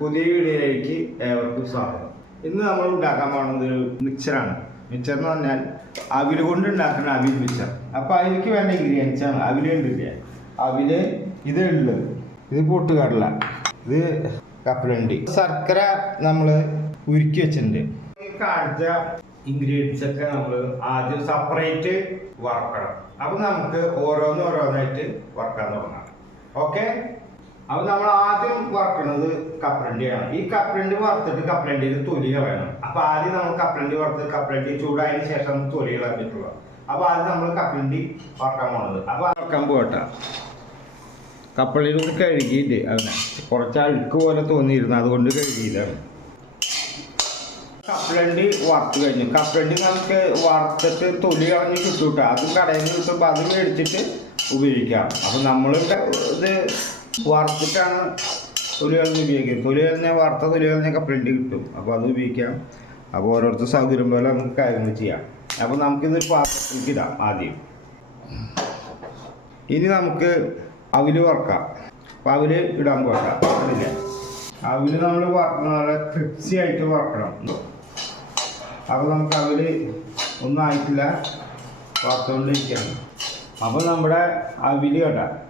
പുതിയ വീഡിയോയിലേക്ക് ഏവർക്കും സ്വാഗതം. ഇന്ന് നമ്മൾ ഉണ്ടാക്കാൻ പോകുന്നത് ഒരു മിക്സറാണ് മിക്സർ എന്ന് പറഞ്ഞാൽ അവിൽ കൊണ്ട് ഉണ്ടാക്കുന്ന അവിൽ മിക്സർ അപ്പോൾ അതിലേക്ക് വേണ്ട ഇൻഗ്രീഡിയൻസ് ആണ് അവിൽ ഉണ്ടില്ല? അവിൽ ഇത് ഉള്ളു ഇത് പൊട്ടുകടല. ഇത് കപ്പലുണ്ട്. ശർക്കര നമ്മൾ ഉരുക്കി വെച്ചിട്ടുണ്ട്. കാണിച്ച ഇൻഗ്രീഡിയൻസ് ഒക്കെ നമ്മൾ ആദ്യം സെപ്പറേറ്റ് വറക്കണം. അപ്പൊ നമുക്ക് ഓരോന്ന് ഓരോന്നായിട്ട് വറക്കാൻ തുടങ്ങാം. ഓക്കെ അപ്പൊ നമ്മൾ ആദ്യം വറക്കുന്നത് കപ്പലണ്ടിയാണ് ഈ കപ്പലണ്ടി വറുത്തിട്ട് കപ്പലണ്ടിയിൽ തൊലി കളയണം. അപ്പൊ ആദ്യം നമ്മൾ കപ്പലണ്ടി വറുത്ത് കപ്പലണ്ടി ചൂടായതിനു ശേഷം തൊലി കളയാൻ അപ്പൊ ആദ്യം നമ്മൾ കപ്പലണ്ടി വറക്കാൻ പോണത്. അപ്പൊ വറക്കാൻ പോകട്ടെ. കപ്പലിലൊന്ന് കഴുകിയിട്ട് അവനെ കുറച്ച് അഴുക്ക് പോലെ തോന്നിയിരുന്നു. അതുകൊണ്ട് കഴുകിയതാണ് കപ്പലണ്ടി വറുത്ത് കഴിഞ്ഞു. കപ്പലണ്ടി നമുക്ക് വറുത്തിട്ട് തൊലി കളഞ്ഞ് കിട്ടും കേട്ടോ. അതും കടയിൽ നിന്ന് കിട്ടുമ്പോൾ അത് മേടിച്ചിട്ട് ഉപയോഗിക്കാം. അപ്പം നമ്മളുടെ ഇത് വറുത്തിട്ടാണ് തൊലി കളഞ്ഞ് ഉപയോഗിക്കുന്നത് തൊലി കളഞ്ഞ വറുത്ത തൊലി പ്രിന്റ് കിട്ടും. അപ്പോൾ അത് ഉപയോഗിക്കാം. അപ്പോൾ ഓരോരുത്തർ സൗകര്യം പോലെ നമുക്ക് കാര്യങ്ങൾ ചെയ്യാം. അപ്പോൾ നമുക്കിത് പാത്രത്തിലേക്ക് ഇടാം ആദ്യം. ഇനി നമുക്ക് അവിൽ വറക്കാം. അപ്പോൾ അവർ ഇടാൻ പോകാം അതില്ല അവർ നമ്മൾ നല്ല ക്രിപ്സി ആയിട്ട് വറക്കണം. അപ്പോൾ നമുക്ക് അവർ ഒന്നും ആയിട്ടില്ല വറുത്തുകൊണ്ടിരിക്കുകയാണ് അപ്പോൾ നമ്മുടെ അവിൽ കണ്ട ആ,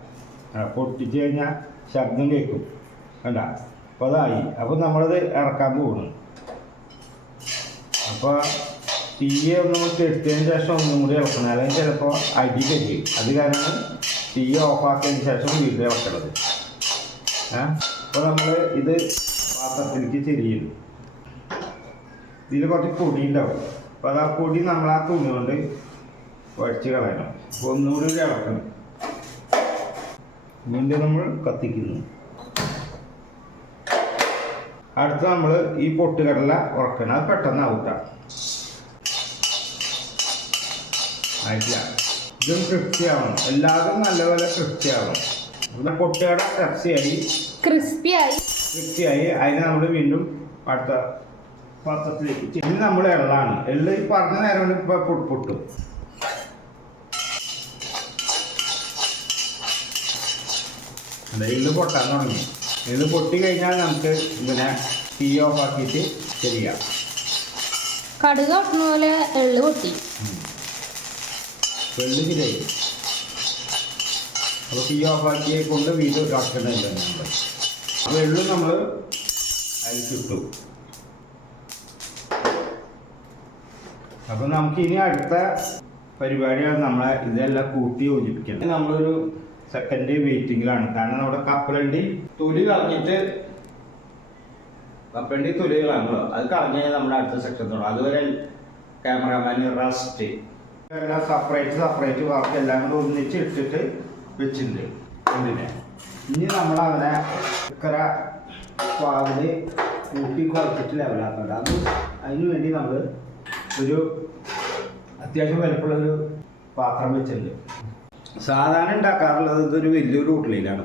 പൊട്ടിച്ച് കഴിഞ്ഞാൽ ശബ്ദം കേൾക്കും. കണ്ട? അപ്പോൾ അതായി അപ്പോൾ നമ്മളത് ഇറക്കാൻ പോകുന്നു അപ്പോൾ തീയെ ഒന്ന് എടുത്തതിന് ശേഷം ഒന്നും കൂടി ഇറക്കണം. അല്ലെങ്കിൽ ചിലപ്പോൾ അടി കഴിയും അത് കാരണം തീ ഓഫാക്കിയതിന് ശേഷം വീട്ടിൽ ഏ അപ്പോൾ നമ്മൾ ഇത് പാത്രത്തിലേക്ക് ചെരിയുന്നു. ഇതിൽ കുറച്ച് പൊടി ഉണ്ടാവും. അപ്പോൾ അത് ആ പൊടി നമ്മൾ ആ തുണി കൊണ്ട് വടിച്ച് കളയണം. അപ്പോൾ ഒന്നുകൂടി ഇളക്കണം വീണ്ടും നമ്മൾ കത്തിക്കുന്നു. അടുത്ത നമ്മൾ ഈ പൊട്ടുകടല ഉറക്കണം അത് പെട്ടെന്ന് ആവട്ട. ആയിട്ടില്ല. ഇതും തൃപ്തിയാവണം. എല്ലാതും നല്ലപോലെ തൃപ്തിയാവണം. ഇവിടെ പൊട്ടുകട തൃപ്തിയായി ക്രിസ്പിയായി. ക്രിസ്പിയായി അതിന് നമ്മൾ വീണ്ടും അടുത്ത പാത്രത്തിലേക്ക് ഇനി നമ്മൾ എള്ളാണ്. എള്ള് ഈ പറഞ്ഞ നേരം കൊണ്ട് ഇപ്പൊ പൊട്ടും. അതെ ഇന്ന് പൊട്ടാൻ തുടങ്ങി. എള്ള് പൊട്ടി കഴിഞ്ഞാൽ നമുക്ക് ഇതിനെ തീ ഓഫ് ആക്കിയിട്ട് ശരിയാണ് കടുക് പൊട്ടുന്ന പോലെ എള്ളു പൊട്ടി. എള്ള് ശരിയായി അപ്പോൾ തീ ഓഫ് ആക്കി കൊണ്ട് വീണ്ടും ഇതാക്കുന്നുണ്ട് നമ്മൾ. അപ്പോൾ എള്ള് നമ്മൾ അരിച്ചിട്ടു അപ്പൊ നമുക്ക് ഇനി അടുത്ത പരിപാടിയാണ് നമ്മളെ ഇതെല്ലാം കൂട്ടി യോജിപ്പിക്കണം. നമ്മളൊരു സെക്കൻഡ് വെയിറ്റിംഗിലാണ് കാരണം നമ്മുടെ കപ്പലണ്ടി തൊലി കളഞ്ഞിട്ട് കപ്പലണ്ടി തൊലി കളഞ്ഞോ അത് കളഞ്ഞു കഴിഞ്ഞാൽ നമ്മുടെ അടുത്ത സെക്ഷൻ തുടങ്ങും അതുവരെ ക്യാമറാമാൻ റസ്റ്റ് എല്ലാം സെപ്പറേറ്റ് സെപ്പറേറ്റ് വർക്ക് എല്ലാം കൂടെ ഒന്നിച്ച് ഇട്ടിട്ട് വെച്ചിട്ടുണ്ട്. ഇനി നമ്മൾ അവനെ ഇക്കര സ്വാദിന് കൂട്ടി കുറച്ചിട്ട് ലെവലാക്കുന്നുണ്ട് അത് അതിന് വേണ്ടി നമ്മൾ ഒരു അത്യാവശ്യം വലുപ്പമുള്ള ഒരു പാത്രം വെച്ചിട്ടുണ്ട്. സാധാരണ ഉണ്ടാക്കാറുള്ളത് ഇതൊരു വലിയൊരു ഉരുളിയിലാണ്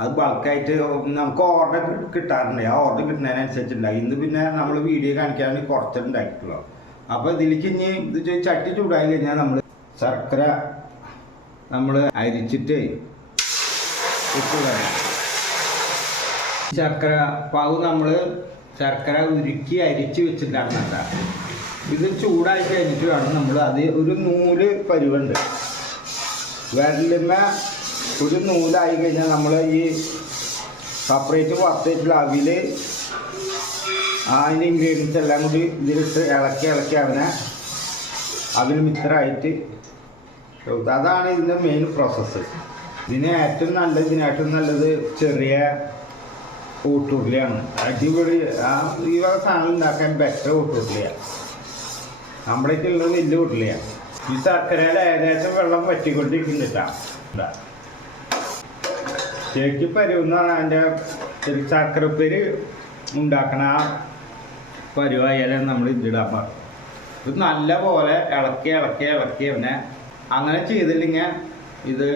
അത് ബൾക്കായിട്ട് നമുക്ക് ഓർഡർ കിട്ടാറുണ്ട്. ആ ഓർഡർ കിട്ടുന്നതിനനുസരിച്ചുണ്ടായി ഇന്ന് പിന്നെ നമ്മൾ വീഡിയോ കാണിക്കാൻ കുറച്ച് ഉണ്ടാക്കിയിട്ടുള്ളൂ അപ്പോൾ ഇതിലേക്ക് ഇനി ഇത് ചട്ടി ചൂടായി കഴിഞ്ഞാൽ നമ്മൾ ശർക്കര നമ്മൾ അരിച്ചിട്ട് ശർക്കര പാവ് നമ്മൾ ശർക്കര ഉരുക്കി അരിച്ച് വെച്ചിട്ടാണ് ഇത് ചൂടായി കഴിഞ്ഞിട്ട് വേണം നമ്മൾ അത് ഒരു നൂൽ പരുവുണ്ട്. വിരലിന്മ ഒരു നൂലായി കഴിഞ്ഞാൽ നമ്മൾ ഈ സെപ്പറേറ്റ് വറുത്തിട്ടുള്ള അവിൽ അതിന്റെ ഇൻഗ്രീഡിയൻസ് എല്ലാം കൂടി ഇതിലിട്ട് ഇളക്കി ഇളക്കി അവനെ അവിൽ മിത്രമായിട്ട് അതാണ് ഇതിന്റെ മെയിൻ പ്രോസസ്സ് ഇതിന് ഏറ്റവും നല്ലത് ഇതിന് ഏറ്റവും നല്ലത് ചെറിയ ഊട്ടുരുളിയാണ് അടിപൊളി. ആ ഈ വക സാധനം ഉണ്ടാക്കാൻ ബെറ്റർ ഊട്ടുരുളിയാണ് നമ്മുടെയൊക്കെ ഉള്ളത് വലിയ ഉരുളിയാണ് ഈ ശർക്കരയിൽ ഏകദേശം വെള്ളം വറ്റിക്കൊണ്ടിരിക്കുന്നില്ല ശരിക്കും പരുവെന്നാണ് അതിന്റെ ശർക്കരപ്പേര് ഉണ്ടാക്കണ ആ പരുവായാലും നമ്മൾ ഇതിടാൻ പാടും ഇത് നല്ല പോലെ ഇളക്കി ഇളക്കി ഇളക്കി അവനെ. അങ്ങനെ ചെയ്തില്ലെങ്കിൽ ഇത്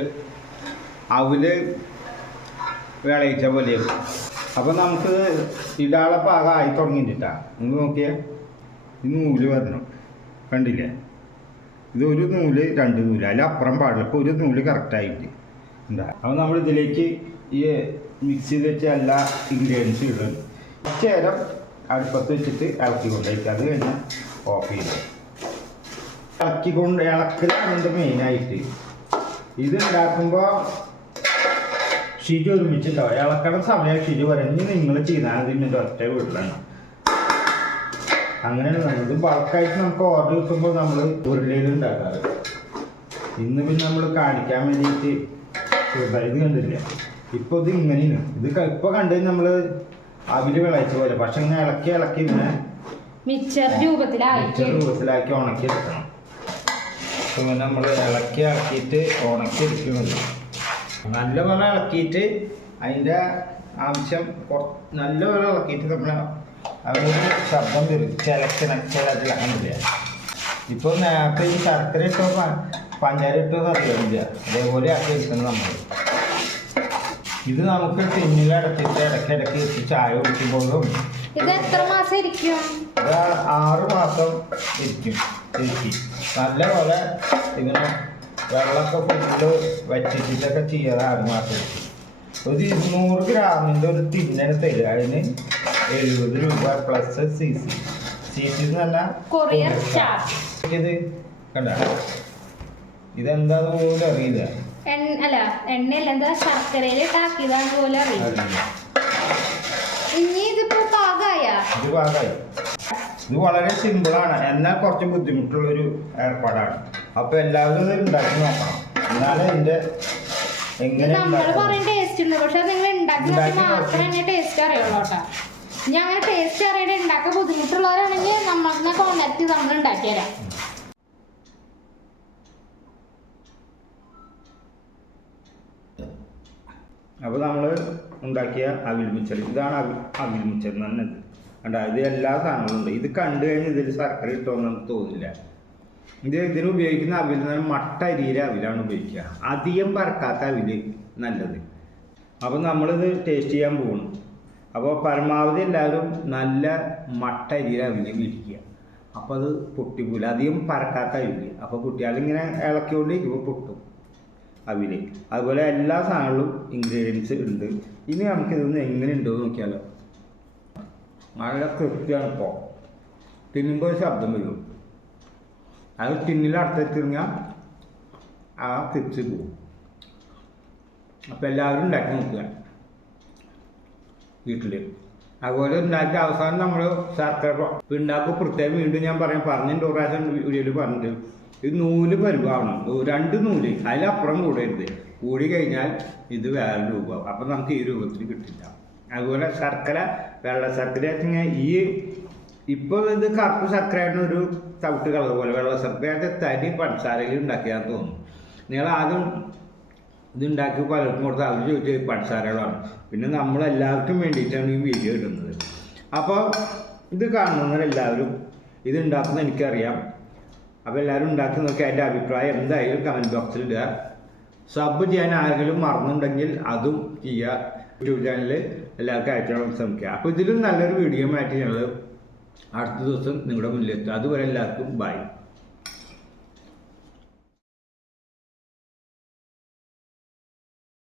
അവൽ വിളയിച്ച പോലെയാവും അപ്പോൾ നമുക്ക് ഇടാളെ പാകം ആയി തുടങ്ങിയിട്ടാ നിങ്ങൾ നോക്കിയേ. ഈ നൂൽ വരണം. കണ്ടില്ലേ? ഇത് ഒരു നൂൽ രണ്ട് നൂൽ. അതിലപ്പുറം പാടില്ല ഇപ്പോൾ ഒരു നൂൽ കറക്റ്റായിട്ട് എന്താ? അപ്പോൾ നമ്മൾ ഇതിലേക്ക് ഈ മിക്സ് ചെയ്ത് വെച്ച എല്ലാ ഇൻഗ്രീഡിയൻസും ഇടും. കുറച്ച് നേരം അടുപ്പത്ത് വെച്ചിട്ട് ഇളക്കി കൊണ്ടേക്ക് അത് കഴിഞ്ഞ് ഓഫ് ചെയ്യും ഇളക്കി കൊണ്ട് ഇളക്കലാണ് മെയിനായിട്ട് ഇത് ഉണ്ടാക്കുമ്പോൾ ഷിജു ഒരുമിച്ചിട്ടോ ഇളക്കണ സമയം ഷിജു ഇനി നിങ്ങൾ ചെയ്താൽ മതി. ഒറ്റ വീട്ടിലാണ് അങ്ങനെയാണ് നമ്മൾ ബൾക്കായിട്ട് നമുക്ക് ഓർഡർ കിട്ടുമ്പോൾ നമ്മൾ ഉരുളിയിൽ ഉണ്ടാക്കാറ്. ഇന്ന് പിന്നെ നമ്മൾ കാണിക്കാൻ വേണ്ടിയിട്ട് ചെറുതായത് കണ്ടില്ല ഇപ്പൊ ഇത് ഇങ്ങനെയാണ്. ഇത് ഇപ്പോൾ ഇപ്പൊ കണ്ടു നമ്മൾ അവിൽ വിളയിച്ച പോലെ. പക്ഷെ ഇങ്ങനെ ഇളക്കി ഇളക്കി ഇങ്ങനെ മിക്സർ രൂപത്തിലാക്കി മിക്സർ രൂപത്തിലാക്കി ഉണക്കി എടുക്കണം. ഇങ്ങനെ നമ്മൾ ഇളക്കി ഇളക്കിയിട്ട് ഉണക്കി എടുക്കുന്നുണ്ട്. നല്ലപോലെ ഇളക്കിയിട്ട് അതിന്റെ ആവശ്യം നല്ലപോലെ ഇളക്കിയിട്ട് നമ്മൾ അവരൊരു ശബ്ദം വരും. ചിലക്കണ ചിലച്ചില കണ്ടില്ല ഇപ്പോൾ നേരത്തെ ഈ ശർക്കര ഇട്ടോ പഞ്ചാര ഇട്ടോ അറിയില്ല അതേപോലെ ആക്കി എടുക്കുന്നത് നമ്മൾ ഇത് നമുക്ക് ടിന്നിൽ അടച്ചിട്ട് ഇടയ്ക്ക് ഇടയ്ക്ക് വെച്ച് ചായ കുടിക്കുമ്പോഴും ഇത് എത്ര മാസം ഇരിക്കും? ഇത് ആറ് മാസം ഇരിക്കും. ഇരിക്കും. നല്ലപോലെ ഇങ്ങനെ വെള്ളമൊക്കെ ഫുള്ള് വറ്റിച്ചിട്ടൊക്കെ ചെയ്യാതെ ആറ് മാസം. ഇരിക്കും ഒരു ഇരുന്നൂറ് ഗ്രാമിന്റെ ഒരു തിന്നന് തരിക അതിന് എഴുപത് രൂപ plus C C C C എന്ന് പറഞ്ഞാൽ കൊറിയർ ചാർജ് ഇത് കണ്ട? ഇതെന്താ പോലും അറിയില്ല. അല്ല എണ്ണയല്ല എന്താ ശർക്കരയിൽ ഇട്ടാക്കിയതാണ് പോലും അറിയാം അറിയില്ല. ഇനി ഇതിപ്പോ പാകായ? ഇത് പാകായി. ഇത് വളരെ സിമ്പിളാണ് എന്നാൽ കുറച്ച് ബുദ്ധിമുട്ടുള്ളൊരു ഏർപ്പാടാണ്. അപ്പൊ എല്ലാവരും ഇത് ഉണ്ടാക്കി നോക്കണം. എന്നാലും എന്റെ എങ്ങനെ നമ്മൾ ഉണ്ടാക്കണം. പറയും ടേസ്റ്റ് ഉണ്ട്. പക്ഷെ നിങ്ങൾ ഉണ്ടാക്കി. മാത്രമേ ടേസ്റ്റ് അറിയുള്ളൂ കേട്ടോ. ഇനി അങ്ങനെ ടേസ്റ്റ് അറിയാതെ ഉണ്ടാക്കാൻ ബുദ്ധിമുട്ടുള്ളവരാണെങ്കിൽ നമ്മളെ കോണ്ടാക്ട് ചെയ്ത് നമ്മൾ ഉണ്ടാക്കി തരാം. അപ്പോൾ നമ്മൾ ഉണ്ടാക്കിയ അവിൽ മിച്ചർ ഇതാണ് അവിൽ അവിൽ മിച്ചർ എന്ന് പറഞ്ഞത്. കണ്ട? ഇത് എല്ലാ സാധനങ്ങളും ഉണ്ട്. ഇത് കണ്ടു കഴിഞ്ഞാൽ ഇതിൽ ശർക്കര ഇട്ടോന്ന് നമുക്ക് തോന്നില്ല ഇത് ഇതിന് ഉപയോഗിക്കുന്ന അവിൽ എന്ന് പറഞ്ഞാൽ മട്ട അരിയിലെ അവിലാണ് ഉപയോഗിക്കുക. അധികം പറക്കാത്ത അവിൽ നല്ലത്. അപ്പോൾ നമ്മളിത് ടേസ്റ്റ് ചെയ്യാൻ പോകുന്നു അപ്പോൾ പരമാവധി എല്ലാവരും നല്ല മട്ട അരിയിൽ അവിഞ്ഞ് വിരിക്കുക. അപ്പോൾ അത് പൊട്ടിപ്പോല അധികം പരക്കാത്ത അവിൽ അപ്പോൾ കുട്ടികളിങ്ങനെ ഇളക്കിക്കൊണ്ടിരിക്കുമ്പോൾ പൊട്ടും അവിൽ. അതുപോലെ എല്ലാ സാധനങ്ങളും ഇൻഗ്രീഡിയൻസ് ഉണ്ട്. ഇനി നമുക്കിതൊന്ന് എങ്ങനെ ഉണ്ടോ നോക്കിയാലോ. നല്ല കൃത്യമാണ് ഇപ്പോൾ തിന്നുമ്പോൾ ശബ്ദം വരും. അത് ടിന്നിൽ അടുത്തെത്തിറങ്ങിയാൽ ആ തിരിച്ച് പോകും അപ്പോൾ എല്ലാവരും ഉണ്ടാക്കി നോക്കുക. വീട്ടിൽ അതുപോലെ ഉണ്ടാക്കി അവസാനം നമ്മൾ ശർക്കര ഉണ്ടാക്കും പ്രത്യേകം വീണ്ടും ഞാൻ പറയാം. പറഞ്ഞിട്ട് ഒരു പ്രാവശ്യം വീഡിയോയിൽ പറഞ്ഞിട്ട് ഇത് നൂൽ പരിഭാവണം രണ്ട് നൂൽ അതിലപ്പുറം കൂടരുത്. കൂടി കഴിഞ്ഞാൽ ഇത് വേറെ രൂപം അപ്പം നമുക്ക് ഈ രൂപത്തിൽ കിട്ടില്ല. അതുപോലെ ശർക്കര വെള്ള ശർക്കര ഈ ഇപ്പോൾ ഇത് കറുപ്പ് ശർക്കരയായിട്ട് ഒരു തവിട്ട് കളർ പോലെ വെള്ള ശർക്കര തരി പഞ്ചസാരയിൽ ഉണ്ടാക്കിയാന്ന് തോന്നുന്നു. നിങ്ങൾ ആദ്യം ഇത് ഉണ്ടാക്കി പലർക്കും കൊടുത്ത് അവർ ചോദിച്ചത് പഞ്ചസാരകളാണ്. പിന്നെ നമ്മളെല്ലാവർക്കും വേണ്ടിയിട്ടാണ് ഈ വീഡിയോ ഇടുന്നത്. അപ്പോൾ ഇത് കാണുന്നവരെല്ലാവരും ഇത് ഉണ്ടാക്കുന്ന എനിക്കറിയാം. അപ്പോൾ എല്ലാവരും ഉണ്ടാക്കി നോക്കി അതിന്റെ അഭിപ്രായം എന്തായാലും കമന്റ് ബോക്സിൽ ഇടുക. സബ് ചെയ്യാൻ ആരെങ്കിലും മറന്നുണ്ടെങ്കിൽ അതും ചെയ്യുക. യൂട്യൂബ് ചാനലിൽ എല്ലാവർക്കും അയച്ചാൽ ശ്രമിക്കുക. അപ്പോൾ ഇതിലും നല്ലൊരു വീഡിയോ ആയിട്ട് ഞങ്ങൾ അടുത്ത ദിവസം നിങ്ങളുടെ മുന്നിലെത്തും. അതുവരെ എല്ലാവർക്കും ബൈ